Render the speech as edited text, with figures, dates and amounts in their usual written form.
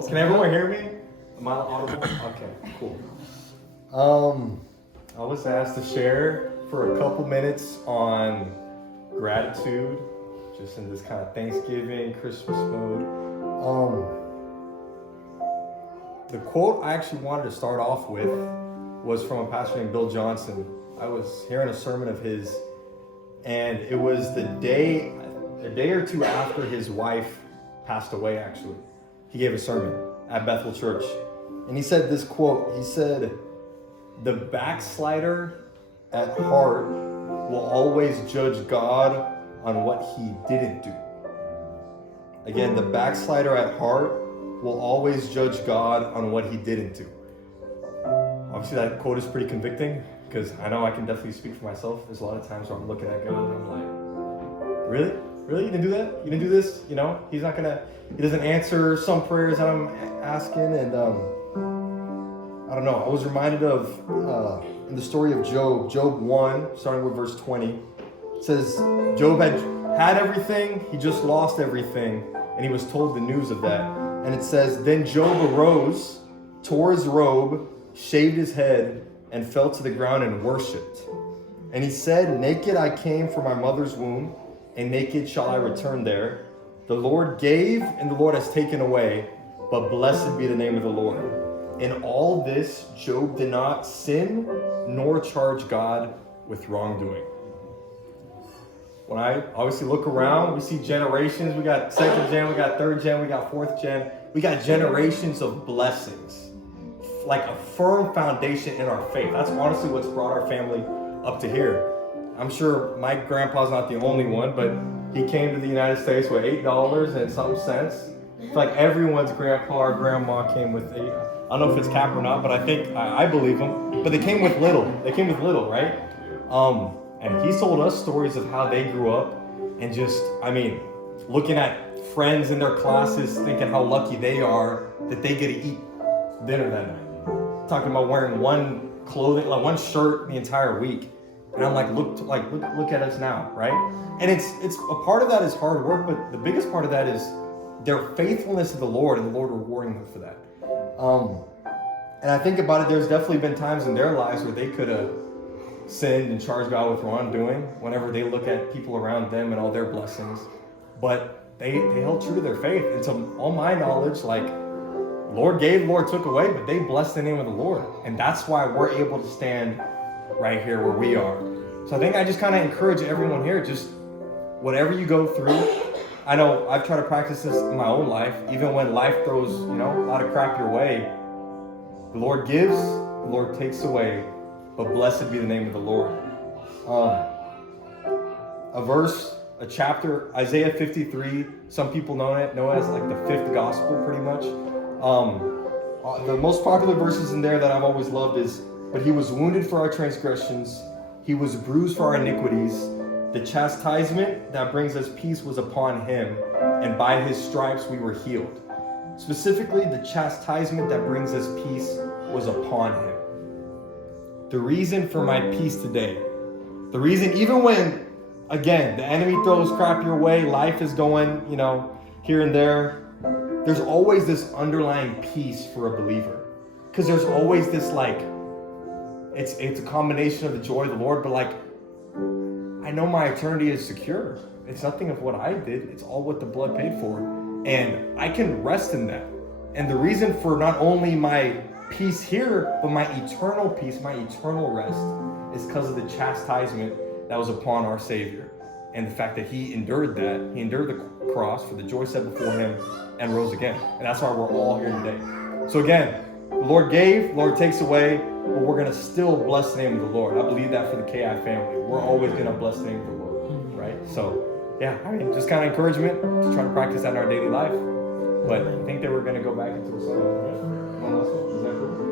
hello. Can everyone hear me? Am I audible? Okay, cool. I was asked to share for a couple minutes on gratitude, just in this kind of Thanksgiving, Christmas mode. The quote I actually wanted to start off with was from a pastor named Bill Johnson. I was hearing a sermon of his, and it was a day or two after his wife passed away, actually. He gave a sermon at Bethel Church. And he said this quote. He said, "The backslider at heart will always judge God on what he didn't do." Again, the backslider at heart will always judge God on what he didn't do. Obviously, that quote is pretty convicting, because I know I can definitely speak for myself. There's a lot of times where I'm looking at God and I'm like, really? Really? You didn't do that? You didn't do this? You know, he doesn't answer some prayers that I'm asking. And I don't know. I was reminded of in the story of Job 1, starting with verse 20. It says, Job had everything, he just lost everything, and he was told the news of that. And it says, then Job arose, tore his robe, shaved his head, and fell to the ground and worshipped. And he said, naked I came from my mother's womb, and naked shall I return there. The Lord gave, and the Lord has taken away, but blessed be the name of the Lord. In all this, Job did not sin, nor charge God with wrongdoing. When I obviously look around, we see generations. We got second gen, we got third gen, we got fourth gen. We got generations of blessings, like a firm foundation in our faith. That's honestly what's brought our family up to here. I'm sure my grandpa's not the only one, but he came to the United States with $8 and some cents. It's like everyone's grandpa or grandma came with $8. I don't know if it's cap or not, but I believe them. But they came with little. They came with little, right? And he told us stories of how they grew up, and just, looking at friends in their classes, thinking how lucky they are that they get to eat dinner that night. Talking about wearing one shirt the entire week. And I'm like, look at us now, right? And it's a part of that is hard work, but the biggest part of that is their faithfulness to the Lord, and the Lord rewarding them for that. And I think about it, there's definitely been times in their lives where they could have sinned and charged God with wrongdoing whenever they look at people around them and all their blessings. But they held true to their faith. And to all my knowledge, Lord gave, Lord took away, but they blessed the name of the Lord. And that's why we're able to stand right here where we are. So I think I just kind of encourage everyone here, just whatever you go through. I know I've tried to practice this in my own life. Even when life throws, a lot of crap your way, the Lord gives, the Lord takes away, but blessed be the name of the Lord. A chapter, Isaiah 53, some people know it as like the fifth gospel pretty much. The most popular verses in there that I've always loved is, but he was wounded for our transgressions, he was bruised for our iniquities, the chastisement that brings us peace was upon him, and by his stripes we were healed. Specifically, the chastisement that brings us peace was upon him. The reason for my peace today, the reason even when, again, the enemy throws crap your way, life is going, here and there, there's always this underlying peace for a believer. Because there's always this it's a combination of the joy of the Lord, but I know my eternity is secure. It's nothing of what I did. It's all what the blood paid for. And I can rest in that. And the reason for not only my peace here, but my eternal peace, my eternal rest, is because of the chastisement that was upon our Savior. And the fact that he endured that. He endured the cross for the joy set before him and rose again. And that's why we're all here today. So again, the Lord gave, the Lord takes away, but we're going to still bless the name of the Lord. I believe that for the KI family. We're always going to bless the name of the Lord, right? So, just kind of encouragement to try to practice that in our daily life. But I think they were going to go back into a song, right? One last one. Is that cool?